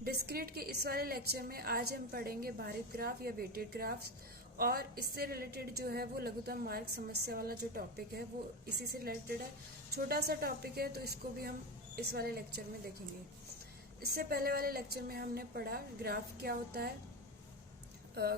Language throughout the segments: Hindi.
डिस्क्रीट के इस वाले लेक्चर में आज हम पढ़ेंगे भारित ग्राफ या वेटेड ग्राफ्स और इससे रिलेटेड जो है वो लघुत्तम मार्ग समस्या वाला जो टॉपिक है वो इसी से रिलेटेड है। छोटा सा टॉपिक है तो इसको भी हम इस वाले लेक्चर में देखेंगे। इससे पहले वाले लेक्चर में हमने पढ़ा ग्राफ क्या होता है।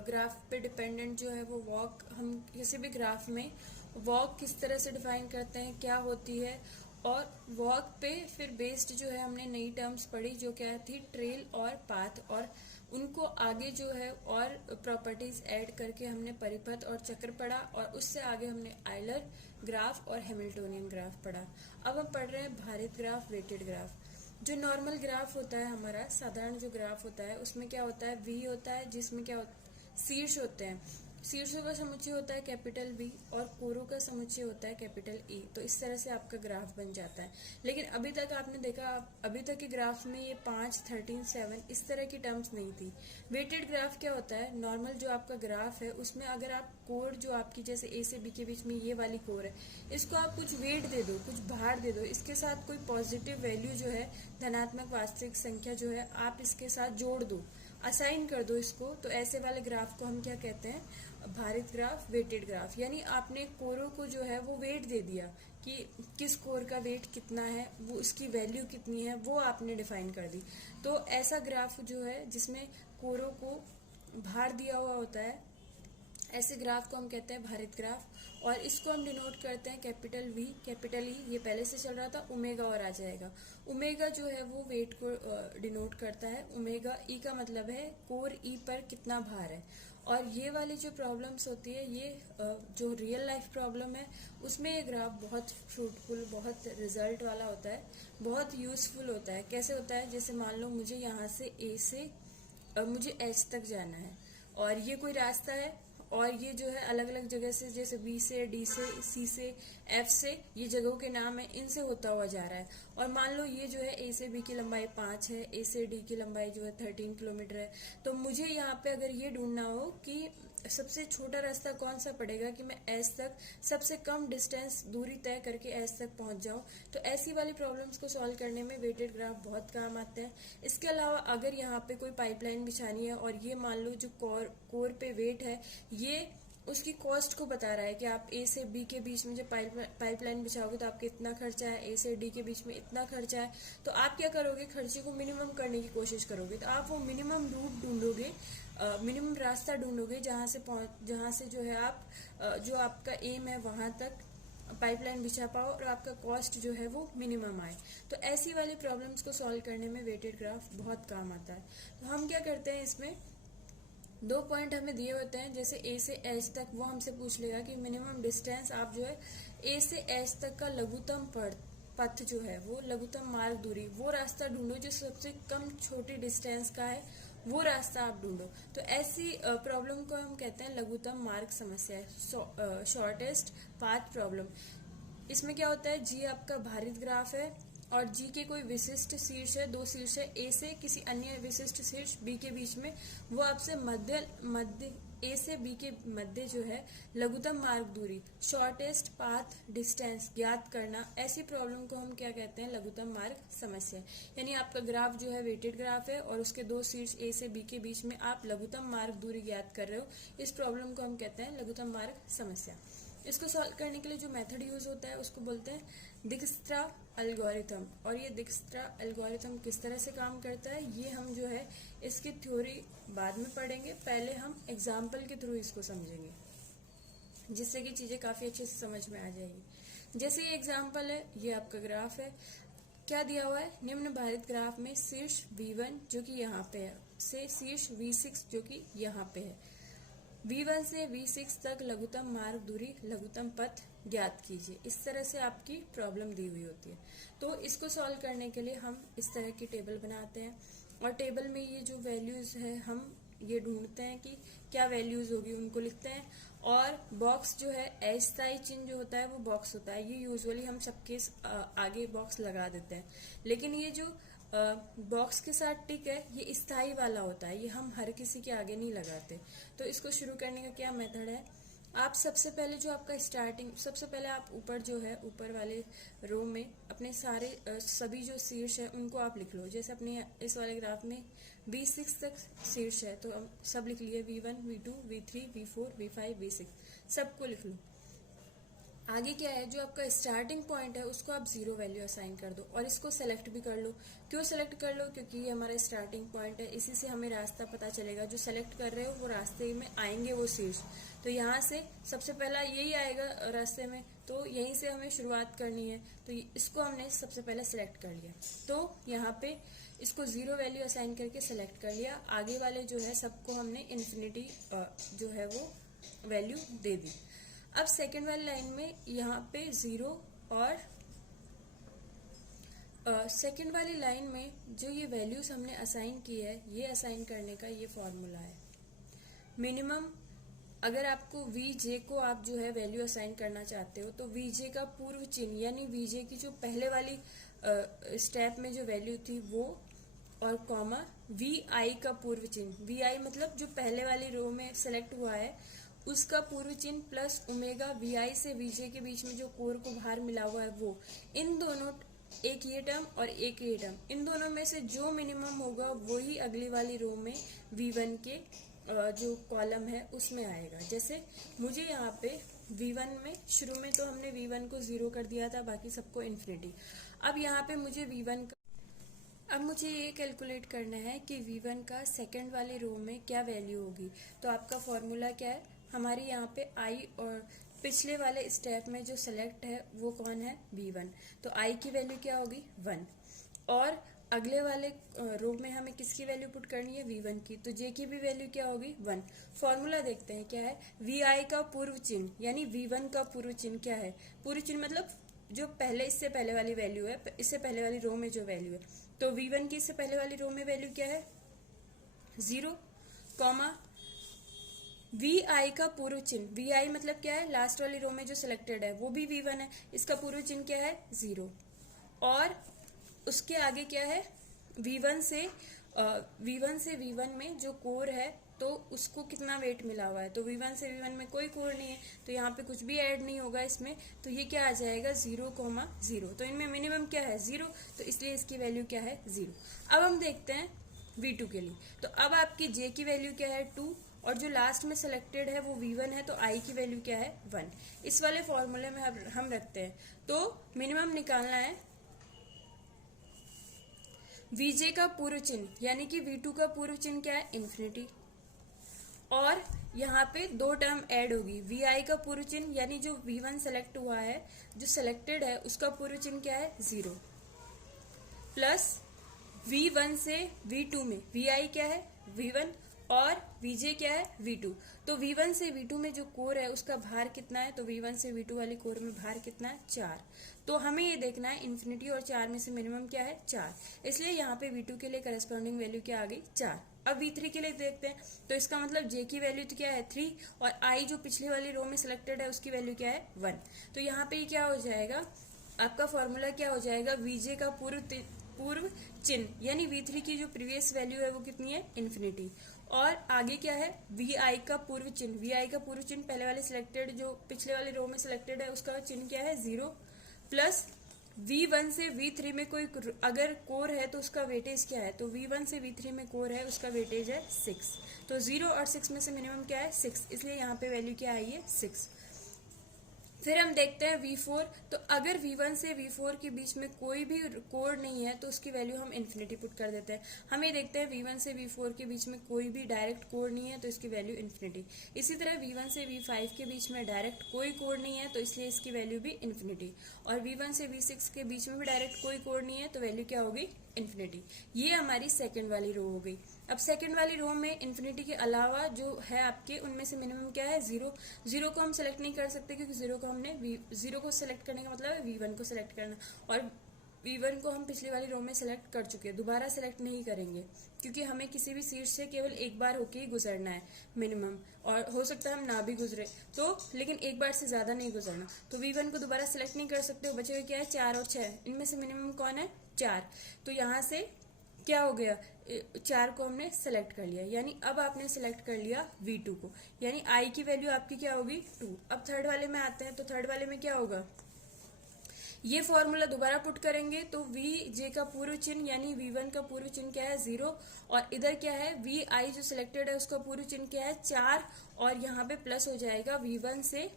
ग्राफ पे डिपेंडेंट जो है वो वॉक, हम किसी भी ग्राफ में वॉक किस तरह से डिफाइन करते हैं, क्या होती है, और वॉक पे फिर बेस्ड जो है हमने नई टर्म्स पढ़ी जो क्या थी, ट्रेल और पाथ, और उनको आगे जो है और प्रॉपर्टीज ऐड करके हमने परिपथ और चक्र पढ़ा, और उससे आगे हमने आयलर ग्राफ और हैमिल्टोनियन ग्राफ पढ़ा। अब हम पढ़ रहे हैं भारित ग्राफ, वेटेड ग्राफ। जो नॉर्मल ग्राफ होता है हमारा, साधारण जो ग्राफ होता है उसमें क्या होता है, वी होता है जिसमें क्या शीर्ष होते हैं, शीर्षों का समुच्चय होता है कैपिटल वी और कोरों का समुच्चय होता है कैपिटल ई। तो इस तरह से आपका ग्राफ बन जाता है। लेकिन अभी तक आपने देखा, अभी तक के ग्राफ में ये 5, 13, 7 इस तरह की टर्म्स नहीं थी। वेटेड ग्राफ क्या होता है, नॉर्मल जो आपका ग्राफ है उसमें अगर आप कोर जो आपकी जैसे ए से बी के बीच में ये वाली कोर है, इसको आप कुछ वेट दे दो, कुछ भार दे दो, इसके साथ कोई पॉजिटिव वैल्यू जो है, धनात्मक वास्तविक संख्या जो है आप इसके साथ जोड़ दो, असाइन कर दो इसको, तो ऐसे वाले ग्राफ को हम क्या कहते हैं, भारित ग्राफ, वेटेड ग्राफ। यानी आपने कोरों को जो है वो वेट दे दिया कि किस कोर का वेट कितना है, वो उसकी वैल्यू कितनी है, वो आपने डिफाइन कर दी। तो ऐसा ग्राफ जो है जिसमें कोरों को भार दिया हुआ होता है, ऐसे ग्राफ को हम कहते हैं भारित ग्राफ। और इसको हम डिनोट करते हैं कैपिटल वी, कैपिटल ई, ये पहले से चल रहा था, ओमेगा और आ जाएगा। ओमेगा जो है वो वेट को डिनोट करता है, ओमेगा ई का मतलब है कोर ई पर कितना भार है। और ये वाली जो प्रॉब्लम्स होती है, ये जो रियल लाइफ प्रॉब्लम है उसमें ये ग्राफ बहुत फ्रूटफुल, बहुत रिजल्ट वाला होता है, बहुत यूजफुल होता है। कैसे होता है, जैसे मान लो मुझे यहाँ से ए से मुझे एच तक जाना है और ये कोई रास्ता है, और ये जो है अलग अलग जगह से, जैसे बी से, डी से, सी से, एफ से, ये जगहों के नाम है, इनसे होता हुआ जा रहा है। और मान लो ये जो है ए से बी की लंबाई 5 है, ए से डी की लंबाई जो है 13 किलोमीटर है। तो मुझे यहाँ पे अगर ये ढूंढना हो कि सबसे छोटा रास्ता कौन सा पड़ेगा कि मैं एस तक सबसे कम डिस्टेंस दूरी तय करके एस तक पहुंच जाऊं, तो ऐसी वाली प्रॉब्लम्स को सॉल्व करने में वेटेड ग्राफ बहुत काम आते हैं। इसके अलावा अगर यहाँ पे कोई पाइपलाइन बिछानी है और ये मान लो जो कोर पे वेट है, ये उसकी कॉस्ट को बता रहा है कि आप ए से बी के बीच में जब पाइपलाइन बिछाओगे तो आपके इतना खर्चा है, ए से डी के बीच में इतना खर्चा है, तो आप क्या करोगे, खर्चे को मिनिमम करने की कोशिश करोगे। तो आप वो मिनिमम रूट ढूंढोगे, मिनिमम रास्ता ढूंढोगे जहाँ से जो है आप जो आपका एम है वहां तक पाइपलाइन बिछा पाओ और आपका कॉस्ट जो है वो मिनिमम आए। तो ऐसी वाली प्रॉब्लम्स को सॉल्व करने में वेटेड ग्राफ बहुत काम आता है। तो हम क्या करते हैं, इसमें 2 पॉइंट हमें दिए होते हैं, जैसे ए से एच तक, वो हमसे पूछ लेगा कि मिनिमम डिस्टेंस आप जो है ए से एच तक का लघुत्तम पथ जो है, वो लघुत्तम मार्ग दूरी, वो रास्ता ढूंढो जो सबसे कम छोटी डिस्टेंस का है, वो रास्ता आप ढूंढो। तो ऐसी प्रॉब्लम को हम कहते हैं लघुत्तम मार्ग समस्या, शॉर्टेस्ट पाथ प्रॉब्लम। इसमें क्या होता है, जी आपका भारित ग्राफ है और जी के कोई विशिष्ट शीर्ष है, 2 शीर्ष है, ए से किसी अन्य विशिष्ट शीर्ष बी के बीच में, वो आपसे मध्य ए से बी के मध्य जो है लघुत्तम मार्ग दूरी, शॉर्टेस्ट पाथ डिस्टेंस ज्ञात करना, ऐसी प्रॉब्लम को हम क्या कहते हैं, लघुत्तम मार्ग समस्या। यानी आपका ग्राफ जो है वेटेड ग्राफ है और उसके 2 शीर्ष ए से बी के बीच में आप लघुत्तम मार्ग दूरी ज्ञात कर रहे हो, इस प्रॉब्लम को हम कहते हैं लघुत्तम मार्ग समस्या। इसको सॉल्व करने के लिए जो मेथड यूज होता है उसको बोलते हैं दिक्स्ट्रा एल्गोरिथम। और ये दिक्स्ट्रा एल्गोरिथम किस तरह से काम करता है, ये हम जो है इसकी थ्योरी बाद में पढ़ेंगे, पहले हम एग्जाम्पल के थ्रू इसको समझेंगे, जिससे कि चीजें काफी अच्छे से समझ में आ जाएगी। जैसे ये एग्जाम्पल है, ये आपका ग्राफ है, क्या दिया हुआ है, निम्न भारित ग्राफ में शीर्ष V1 जो कि यहाँ पे है से शीर्ष V6 जो कि यहाँ पे है, V1 से V6 तक लघुत्तम मार्ग दूरी, लघुत्तम पथ ज्ञात कीजिए। इस तरह से आपकी प्रॉब्लम दी हुई होती है। तो इसको सॉल्व करने के लिए हम इस तरह की टेबल बनाते हैं और टेबल में ये जो वैल्यूज है हम ये ढूंढते हैं कि क्या वैल्यूज होगी, उनको लिखते हैं। और बॉक्स जो है, अस्थायी चिन्ह जो होता है वो बॉक्स होता है, ये यूजुअली हम सबके आगे बॉक्स लगा देते हैं। लेकिन ये जो बॉक्स के साथ टिक है, ये स्थायी वाला होता है, ये हम हर किसी के आगे नहीं लगाते। तो इसको शुरू करने का क्या मेथड है, आप सबसे पहले जो आपका स्टार्टिंग, सबसे पहले आप ऊपर जो है ऊपर वाले रो में अपने सारे सभी जो शीर्ष है उनको आप लिख लो। जैसे अपने इस वाले ग्राफ में V6 तक शीर्ष है तो हम सब लिख लिए, V1 V2 V3 V4 V5 V6 सबको लिख लो। आगे क्या है, जो आपका स्टार्टिंग पॉइंट है उसको आप 0 वैल्यू असाइन कर दो और इसको सेलेक्ट भी कर लो। क्यों सेलेक्ट कर लो, क्योंकि ये हमारा स्टार्टिंग पॉइंट है, इसी से हमें रास्ता पता चलेगा। जो सेलेक्ट कर रहे हो वो रास्ते में आएंगे वो शीर्ष, तो यहाँ से सबसे पहला यही आएगा रास्ते में, तो यहीं से हमें शुरुआत करनी है। तो इसको हमने सबसे पहले सेलेक्ट कर लिया, तो यहाँ पे इसको 0 वैल्यू असाइन करके सेलेक्ट कर लिया। आगे वाले जो है सबको हमने इन्फिनिटी जो है वो वैल्यू दे दी। अब सेकेंड वाली लाइन में यहाँ पे 0 और सेकेंड वाली लाइन में जो ये वैल्यूज हमने असाइन की है, ये असाइन करने का ये फॉर्मूला है। मिनिमम अगर आपको Vj को आप जो है वैल्यू असाइन करना चाहते हो तो Vj का पूर्व चिन्ह यानी Vj की जो पहले वाली स्टेप में जो वैल्यू थी वो, और कॉमा Vi का पूर्व चिन्ह, Vi मतलब जो पहले वाली रो में सेलेक्ट हुआ है उसका पूर्व चिन्ह प्लस ओमेगा Vi से Vj के बीच में जो कोर को बाहर मिला हुआ है वो, इन दोनों, एक ये टर्म और एक ये टर्म, इन दोनों में से जो मिनिमम होगा वही अगली वाली रो में V1 के जो कॉलम है उसमें आएगा। जैसे मुझे यहाँ पे V1 में शुरू में तो हमने V1 को 0 कर दिया था, बाकी सबको इन्फिनिटी। अब यहाँ पे मुझे V1 का, अब मुझे ये कैलकुलेट करना है कि V1 का सेकंड वाली रो में क्या वैल्यू होगी। तो आपका फॉर्मूला क्या है, हमारी यहाँ पे I और पिछले वाले स्टेप में जो सेलेक्ट है वो कौन है, V1, तो I की वैल्यू क्या होगी 1, और अगले वाले रो में हमें किसकी वैल्यू पुट करनी है, V1 की, तो J की भी वैल्यू क्या होगी 1। फॉर्मूला देखते हैं क्या है, Vi का पूर्व चिन्ह यानी V1 का पूर्व चिन्ह क्या है, पूर्व चिन्ह मतलब जो पहले इससे पहले वाली वैल्यू है, इससे पहले वाली रो में जो वैल्यू है, तो V1 की इससे पहले वाली रो में वैल्यू क्या है 0, कॉमा Vi का पूर्व चिन्ह, Vi मतलब क्या है, लास्ट वाली रो में जो सिलेक्टेड है वो भी V1 है, इसका पूर्व चिन्ह क्या है 0, और उसके आगे क्या है V1 से V1 में जो कोर है तो उसको कितना वेट मिला हुआ है, तो V1 से V1 में कोई कोर नहीं है तो यहाँ पे कुछ भी ऐड नहीं होगा इसमें, तो ये क्या आ जाएगा 0,0। तो इनमें मिनिमम क्या है 0, तो इसलिए इसकी वैल्यू क्या है 0। अब हम देखते हैं V2 के लिए, तो अब आपकी J की वैल्यू क्या है 2, और जो लास्ट में सेलेक्टेड है वो V1 है, तो I की वैल्यू क्या है 1। इस वाले फॉर्मूले में हम रखते हैं, तो मिनिमम निकालना है Vj का पूर्व चिन्ह यानी कि V2 का पूर्व चिन्ह क्या है इन्फिनिटी, और यहाँ पे दो टर्म ऐड होगी, Vi का पूर्व चिन्ह यानी जो V1 सेलेक्ट हुआ है, जो सेलेक्टेड है उसका पूर्व चिन्ह क्या है 0, प्लस V1 से V2 में Vi क्या है V1 और Vj क्या है V2, तो V1 से V2 में जो कोर है उसका भार कितना है, तो V1 से V2 वाली कोर में भार कितना है 4, तो हमें ये देखना है इन्फिनिटी और 4 में से मिनिमम क्या है 4, इसलिए यहाँ पे V2 के लिए करस्पॉन्डिंग वैल्यू क्या आ गई 4। अब V3 के लिए देखते हैं, तो इसका मतलब J की वैल्यू तो क्या है 3, और I जो पिछली वाली रो में सिलेक्टेड है उसकी वैल्यू क्या है 1, तो यहाँ पे क्या हो जाएगा, आपका फॉर्मूला क्या हो जाएगा, Vj का पूर्व चिन्ह यानी V3 की जो प्रीवियस वैल्यू है वो कितनी है इन्फिनिटी, और आगे क्या है Vi का पूर्व चिन्ह, Vi का पूर्व चिन्ह पहले वाले सिलेक्टेड जो पिछले वाले रो में सिलेक्टेड है उसका चिन्ह क्या है 0, प्लस V1 से V3 में कोई अगर कोर है तो उसका वेटेज क्या है, तो V1 से V3 में कोर है उसका वेटेज है 6, तो 0 और 6 में से मिनिमम क्या है 6, इसलिए यहाँ पे वैल्यू क्या आई है 6। फिर हम देखते हैं V4, तो अगर V1 से V4 के बीच में कोई भी कोर नहीं है तो उसकी वैल्यू हम इन्फिनिटी पुट कर देते हैं। हम ये देखते हैं V1 से V4 के बीच में कोई भी डायरेक्ट कोर नहीं है तो इसकी वैल्यू इन्फिनिटी। इसी तरह V1 से V5 के बीच में डायरेक्ट कोई कोर नहीं है तो इसलिए इसकी वैल्यू भी इन्फिनिटी, और V1 से V6 के बीच में भी डायरेक्ट कोई कोर नहीं है तो वैल्यू क्या होगी इन्फिनिटी। ये हमारी सेकेंड वाली रो हो गई। अब सेकेंड वाली रो में इन्फिनिटी के अलावा जो है आपके उनमें से मिनिमम क्या है 0। 0 को हम सेलेक्ट नहीं कर सकते क्योंकि 0 को हमने 0 को सेलेक्ट करने का मतलब है V1 को सेलेक्ट करना, और V1 को हम पिछली वाली रो में सेलेक्ट कर चुके हैं, दोबारा सेलेक्ट नहीं करेंगे क्योंकि हमें किसी भी शीर्ष से केवल एक बार होके ही गुजरना है मिनिमम, और हो सकता है हम ना भी गुजरे तो, लेकिन एक बार से ज्यादा नहीं गुजरना, तो V1 को दोबारा सेलेक्ट नहीं कर सकते। बचेगा क्या है 4 और 6, इनमें से मिनिमम कौन है 4, तो यहाँ से क्या हो गया चार को हमने सेलेक्ट कर लिया, यानी अब आपने सेलेक्ट कर लिया V2 को, यानी I की वैल्यू आपकी क्या होगी 2। अब थर्ड वाले में आते हैं, तो थर्ड वाले में क्या होगा, ये फॉर्मूला दोबारा पुट करेंगे तो Vj का पूर्व चिन्ह यानी V1 का पूर्व चिन्ह क्या है 0, और इधर क्या है Vi जो सिलेक्टेड है उसका पूर्व चिन्ह क्या है 4, और यहाँ पे प्लस हो जाएगा V1 से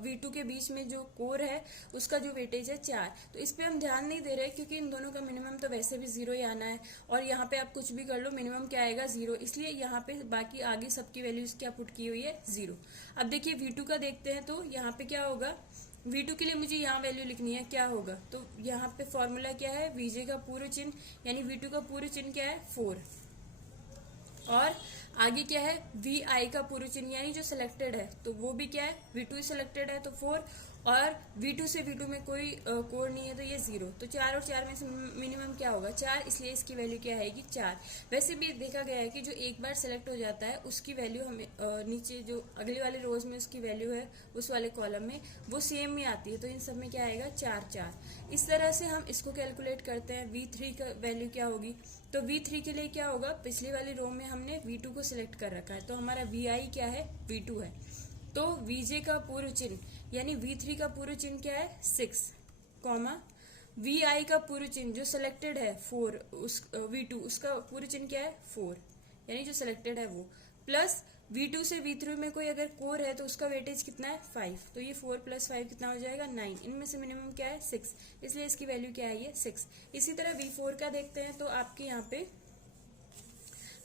V2 के बीच में जो कोर है उसका जो वेटेज है 4। तो इस पे हम ध्यान नहीं दे रहे क्योंकि इन दोनों का मिनिमम तो वैसे भी 0 ही आना है, और यहाँ पे आप कुछ भी कर लो मिनिमम क्या आएगा 0, इसलिए यहाँ पे बाकी आगे सबकी वैल्यूज क्या पुट की हुई है 0। अब देखिए V2 का देखते हैं, तो यहाँ पे क्या होगा, V2 के लिए मुझे यहाँ वैल्यू लिखनी है, क्या होगा, तो यहाँ पे फॉर्मूला क्या है Vj का पूर्व चिन्ह यानी V2 का पूर्व चिन्ह क्या है 4, और आगे क्या है Vi का पूर्व चिन्ह यानी जो सिलेक्टेड है तो वो भी क्या है V2 सिलेक्टेड है तो 4, और V2 से V2 में कोई कोड नहीं है तो ये 0। तो 4 और 4 में से मिनिमम क्या होगा 4, इसलिए इसकी वैल्यू क्या आएगी 4। वैसे भी देखा गया है कि जो एक बार सेलेक्ट हो जाता है उसकी वैल्यू हमें नीचे जो अगले वाले रोज में उसकी वैल्यू है उस वाले कॉलम में वो सेम ही आती है, तो इन सब में क्या आएगा 4 4। इस तरह से हम इसको कैलकुलेट करते हैं। V3 का वैल्यू क्या होगी, तो V3 के लिए क्या होगा, पिछली वाली रो में हमने V2 को सिलेक्ट कर रखा है तो हमारा Vi क्या है V2 है, तो Vj का पूर्व चिन्ह यानी V3 का पूर्व चिन्ह क्या है 6, कॉमा Vi का पूर्व चिन्ह जो सिलेक्टेड है 4, उस V2 उसका पूर्व चिन्ह क्या है 4 यानी जो सिलेक्टेड है वो, प्लस V2 से V3 में कोई अगर कोर है तो उसका वेटेज कितना है 5, तो ये 4 + 5 कितना हो जाएगा 9, इनमें से मिनिमम क्या है 6, इसलिए इसकी वैल्यू क्या है ये 6। इसी तरह V4 का देखते हैं, तो आपके यहाँ पे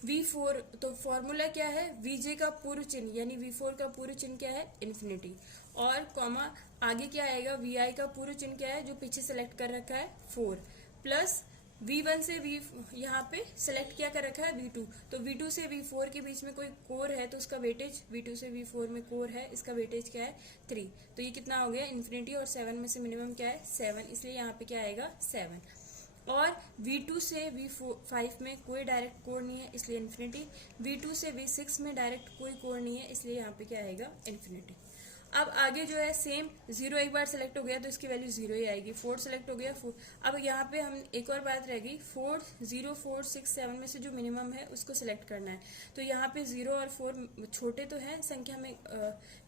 V4 तो फॉर्मूला क्या है Vj का पूर्व चिन्ह यानी V4 का पूर्व चिन्ह क्या है इन्फिनिटी, और कॉमा आगे क्या आएगा Vi का पूर्व चिन्ह क्या है जो पीछे सेलेक्ट कर रखा है 4, प्लस V1 से V यहाँ पे सेलेक्ट क्या कर रखा है V2, तो V2 से V4 के बीच में कोई कोर है तो उसका वेटेज V2 से V4 में कोर है, इसका वेटेज क्या है 3, तो ये कितना हो गया इन्फिनिटी, और 7 में से मिनिमम क्या है 7, इसलिए यहाँ पे क्या आएगा 7। और V2 से V5 में कोई डायरेक्ट कोड नहीं है इसलिए इन्फिनिटी, V2 से V6 में डायरेक्ट कोई कोड नहीं है इसलिए यहाँ पे क्या आएगा इन्फिनिटी। अब आगे जो है सेम 0 एक बार सेलेक्ट हो गया तो इसकी वैल्यू 0 ही आएगी, 4 सेलेक्ट हो गया 4। अब यहाँ पे हम एक और बात रह गई 4 0 4 6 7 में से जो मिनिमम है उसको सिलेक्ट करना है, तो यहाँ पे 0 और 4 छोटे तो हैं संख्या में,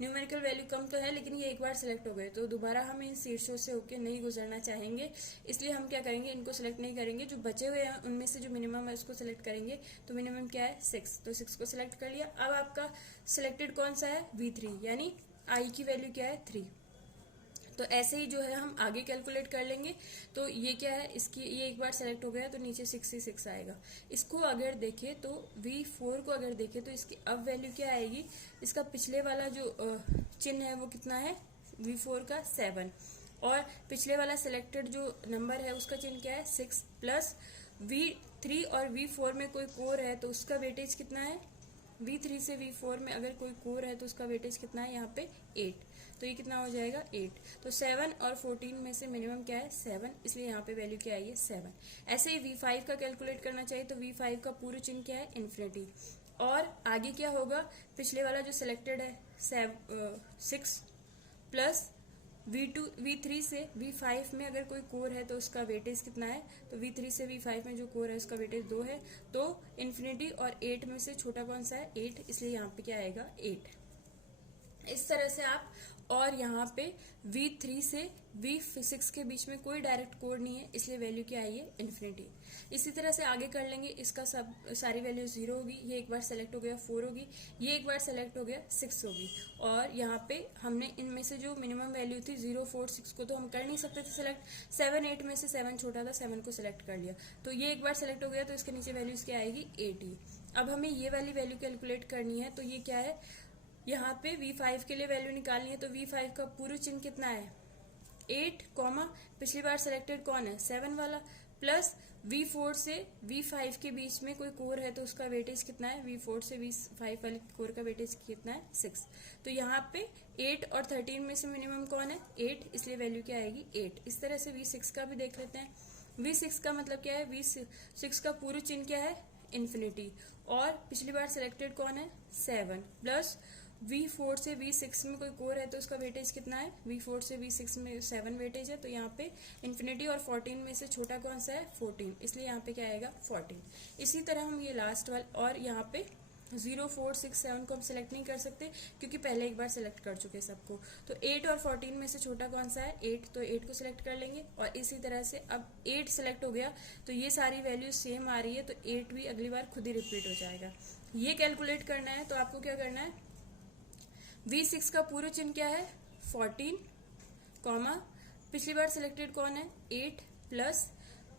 न्यूमेरिकल वैल्यू कम तो है, लेकिन ये एक बार सेलेक्ट हो गए तो दोबारा हम इन शीर्षों से होके नहीं गुजरना चाहेंगे, इसलिए हम क्या करेंगे इनको सिलेक्ट नहीं करेंगे, जो बचे हुए हैं उनमें से जो मिनिमम है उसको सिलेक्ट करेंगे। तो मिनिमम क्या है 6, तो 6 को सिलेक्ट कर लिया। अब आपका सिलेक्टेड कौन सा है V3 यानी I की वैल्यू क्या है 3। तो ऐसे ही जो है हम आगे कैलकुलेट कर लेंगे। तो ये क्या है इसकी, ये एक बार सेलेक्ट हो गया तो नीचे 66 आएगा। इसको अगर देखें तो V4 को अगर देखें तो इसकी अब वैल्यू क्या आएगी, इसका पिछले वाला जो चिन्ह है वो कितना है V4 का 7, और पिछले वाला सिलेक्टेड जो नंबर है उसका चिन्ह क्या है 6, प्लस V3 और V4 में कोई कोर है तो उसका वेटेज कितना है, V3 से V4 में अगर कोई कोर है तो उसका वेटेज कितना है यहाँ पे 8, तो ये कितना हो जाएगा 8। तो 7 और 14 में से मिनिमम क्या है 7, इसलिए यहाँ पे वैल्यू क्या है 7। ऐसे ही V5 का कैलकुलेट करना चाहिए तो V5 का पूर्व चिन्ह क्या है इन्फिनिटी, और आगे क्या होगा पिछले वाला जो सिलेक्टेड है 6 प्लस V3 से V5 में अगर कोई कोर है तो उसका वेटेज कितना है, तो V3 से V5 में जो कोर है उसका वेटेज 2 है, तो इन्फिनिटी और 8 में से छोटा कौन सा है 8, इसलिए यहाँ पे क्या आएगा 8। इस तरह से आप, और यहाँ पे V3 से V6 के बीच में कोई डायरेक्ट कोड नहीं है इसलिए वैल्यू क्या आई है इन्फिनिटी। इसी तरह से आगे कर लेंगे, इसका सब सारी वैल्यू 0 होगी, ये एक बार सेलेक्ट हो गया 4 होगी, ये एक बार सेलेक्ट हो गया 6 होगी, और यहाँ पे हमने इनमें से जो मिनिमम वैल्यू थी 0 4 6 को तो हम कर नहीं सकते थे सेलेक्ट, 7 8 में से 7 छोटा था 7 को सिलेक्ट कर लिया, तो ये एक बार सेलेक्ट हो गया तो इसके नीचे वैल्यू क्या आएगी 80। अब हमें ये वाली वैल्यू कैलकुलेट करनी है, तो ये क्या है यहाँ पे V5 के लिए वैल्यू निकालनी है, तो V5 का पूर्व चिन्ह कितना है 8, कॉमा पिछली बार सिलेक्टेड कौन है 7 वाला, प्लस V4 से V5 के बीच में कोई कोर है तो उसका वेटेज कितना है, V4 से V5 वाले कोर का वेटेज कितना है 6। तो यहाँ पे 8 और 13 में से मिनिमम कौन है 8, इसलिए वैल्यू क्या आएगी 8। इस तरह से V6 का भी देख लेते हैं। V6 का मतलब क्या है, V6 का पूर्व चिन्ह क्या है इन्फिनिटी, और पिछली बार सिलेक्टेड कौन है 7, प्लस V4 से V6 में कोई कोर है तो उसका वेटेज कितना है, V4 से V6 में 7 वेटेज है, तो यहाँ पे इन्फिनिटी और 14 में से छोटा कौन सा है, 14, इसलिए यहाँ पे क्या आएगा 14। इसी तरह हम ये लास्ट वाला, और यहाँ पे 0, 4, 6, 7 को हम सिलेक्ट नहीं कर सकते क्योंकि पहले एक बार सिलेक्ट कर चुके सबको। तो 8 और 14 में से छोटा कौन सा है, 8, तो 8 को सिलेक्ट कर लेंगे। और इसी तरह से अब 8 सिलेक्ट हो गया तो ये सारी वैल्यू सेम आ रही है, तो 8 भी अगली बार खुद ही रिपीट हो जाएगा। ये कैलकुलेट करना है तो आपको क्या करना है, V6 का पूरा चिन्ह क्या है, 14, कॉमा पिछली बार सिलेक्टेड कौन है, 8, प्लस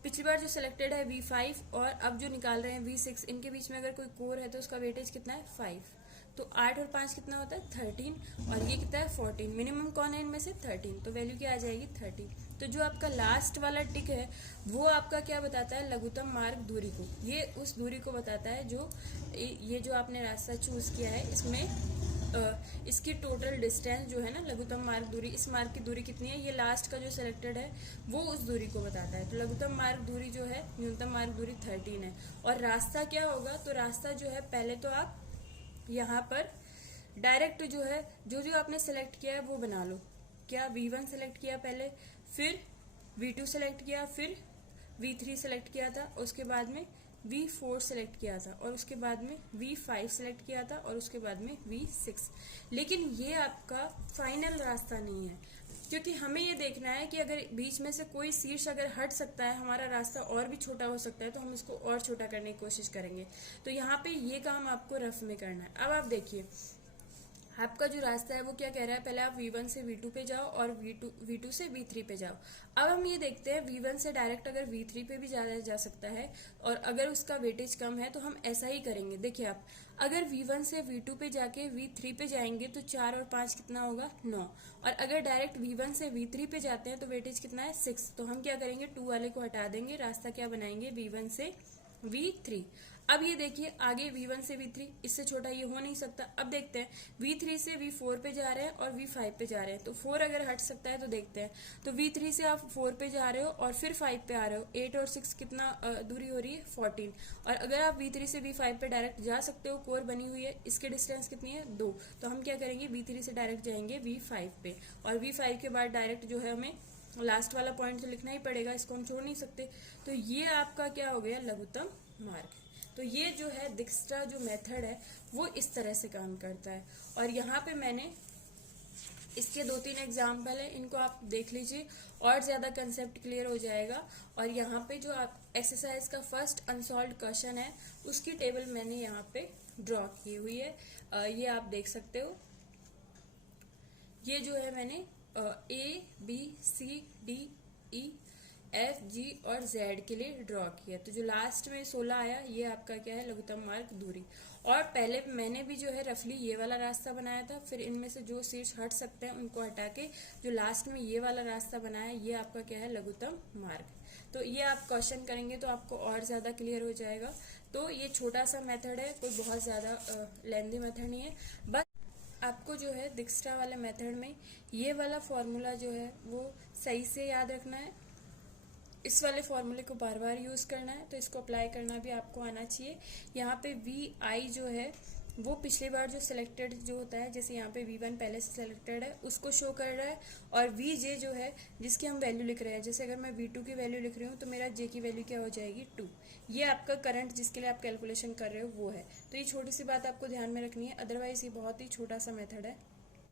पिछली बार जो सिलेक्टेड है V5, और अब जो निकाल रहे हैं V6, इनके बीच में अगर कोई कोर है तो उसका वेटेज कितना है, 5। तो 8 और 5 कितना होता है, 13, और ये कितना है 14। मिनिमम कौन है इनमें से, 13, तो वैल्यू क्या आ जाएगी, 30। तो जो आपका लास्ट वाला टिक है वो आपका क्या बताता है, लघुत्तम मार्ग दूरी को, ये उस दूरी को बताता है जो ये जो आपने रास्ता चूज किया है इसमें इसकी टोटल डिस्टेंस जो है ना, लघुत्तम मार्ग दूरी, इस मार्ग की दूरी कितनी है, ये लास्ट का जो सिलेक्टेड है वो उस दूरी को बताता है। तो लघुत्तम मार्ग दूरी जो है, न्यूनतम मार्ग दूरी 13 है। और रास्ता क्या होगा, तो रास्ता जो है पहले तो आप यहाँ पर डायरेक्ट जो है जो जो आपने सेलेक्ट किया है वो बना लो। क्या V1 सेलेक्ट किया पहले, फिर V2 सेलेक्ट किया, फिर V3 सेलेक्ट किया था, उसके बाद में V4 सेलेक्ट किया था, और उसके बाद में V5 सेलेक्ट किया था, और उसके बाद में V6। लेकिन ये आपका फाइनल रास्ता नहीं है, क्योंकि हमें ये देखना है कि अगर बीच में से कोई शीर्ष अगर हट सकता है, हमारा रास्ता और भी छोटा हो सकता है, तो हम इसको और छोटा करने की कोशिश करेंगे। तो यहाँ पे ये काम आपको रफ में करना है। अब आप देखिए आपका जो रास्ता है वो क्या कह रहा है, पहले आप V1 से V2 पे जाओ और V2 से V3 पे जाओ। अब हम ये देखते हैं V1 से डायरेक्ट अगर V3 पे भी जाया जा सकता है, और अगर उसका वेटेज कम है तो हम ऐसा ही करेंगे। देखिए आप अगर V1 से V2 पे जाके V3 पे जाएंगे तो 4 और 5 कितना होगा, 9। और अगर डायरेक्ट V1 से V3 पे जाते हैं तो वेटेज कितना है, 6। तो हम क्या करेंगे, 2 वाले को हटा देंगे, रास्ता क्या बनाएंगे, V1 से V3। अब ये देखिए आगे V1 से V3, इससे छोटा ये हो नहीं सकता। अब देखते हैं V3 से V4 पे जा रहे हैं और V5 पे जा रहे हैं, तो 4 अगर हट सकता है तो देखते हैं। तो V3 से आप 4 पे जा रहे हो और फिर 5 पे आ रहे हो, 8 और 6 कितना दूरी हो रही है, 14। और अगर आप V3 से V5 पे डायरेक्ट जा सकते हो, कोर बनी हुई है, इसके डिस्टेंस कितनी है, 2। तो हम क्या करेंगे, V3 से डायरेक्ट जाएंगे V5 पे, और V5 के बाद डायरेक्ट जो है हमें लास्ट वाला पॉइंट तो लिखना ही पड़ेगा, इसको हम छोड़ नहीं सकते। तो ये आपका क्या हो गया, लघुत्तम मार्ग। तो ये जो है दिक्स्ट्रा जो मेथड है वो इस तरह से काम करता है। और यहाँ पे मैंने इसके 2-3 एग्जाम्पल है, इनको आप देख लीजिए और ज्यादा कंसेप्ट क्लियर हो जाएगा। और यहाँ पे जो आप एक्सरसाइज का फर्स्ट अनसॉल्व्ड क्वेश्चन है उसकी टेबल मैंने यहाँ पे ड्रॉ की हुई है, ये आप देख सकते हो। ये जो है मैंने A, B, C, D, E, F, G और Z के लिए ड्रॉ किया। तो जो लास्ट में 16 आया ये आपका क्या है, लघुत्तम मार्ग दूरी। और पहले मैंने भी जो है रफली ये वाला रास्ता बनाया था, फिर इनमें से जो शीर्ष हट सकते हैं उनको हटा के जो लास्ट में ये वाला रास्ता बनाया, ये आपका क्या है, लघुत्तम मार्ग। तो ये आप क्वेश्चन करेंगे तो आपको और ज्यादा क्लियर हो जाएगा। तो ये छोटा सा मेथड है, कोई बहुत ज्यादा लेंथी मेथड नहीं है। बस आपको जो है दिक्स्ट्रा वाले मेथड में ये वाला फॉर्मूला जो है वो सही से याद रखना है, इस वाले फॉर्मूले को बार बार यूज करना है, तो इसको अप्लाई करना भी आपको आना चाहिए। यहाँ पे VI जो है वो पिछली बार जो सिलेक्टेड जो होता है, जैसे यहाँ पे V1 पहले से सिलेक्टेड है उसको शो कर रहा है, और VJ जो है जिसकी हम वैल्यू लिख रहे हैं, जैसे अगर मैं V2 की वैल्यू लिख रही हूँ तो मेरा J की वैल्यू क्या हो जाएगी, 2। ये आपका करंट जिसके लिए आप कैलकुलेशन कर रहे हो वो है। तो ये छोटी सी बात आपको ध्यान में रखनी है, अदरवाइज ये बहुत ही छोटा सा मेथड है।